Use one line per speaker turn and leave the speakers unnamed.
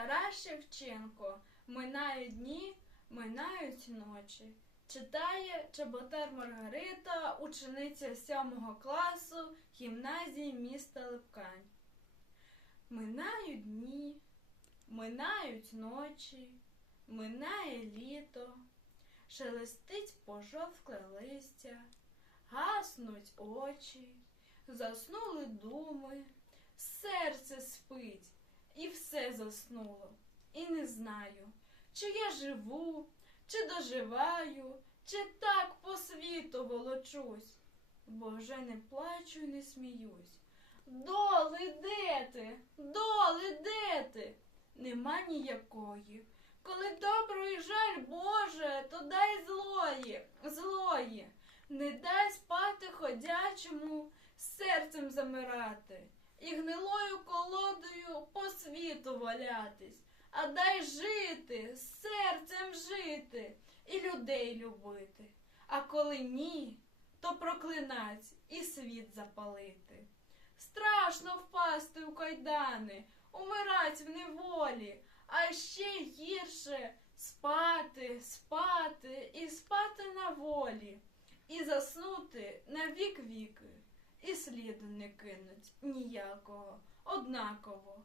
Тарас Шевченко. Минають дні, минають ночі. Читає Чеботар Маргарита, учениця 7 класу гімназії міста Липкань. Минають дні, минають ночі, минає літо, шелестить пожовкле листя, гаснуть очі, заснули думи, серце спить, і все заснуло. І не знаю, чи я живу, чи доживаю, чи так по світу волочусь, бо вже не плачу й не сміюсь. Доли де ти? Доли де ти? Нема ніякої. Коли доброї жаль Боже, то дай злої, злої. Не дай спати ходячому, серцем замирати, і гнилою колодою світу валятись, а дай жити, серцем жити і людей любити. А коли ні, то проклинать і світ запалити. Страшно впасти у кайдани, умирать в неволі, а ще гірше спати, спати і спати на волі, і заснути на вік віки, і сліду не кинуть ніякого, однаково,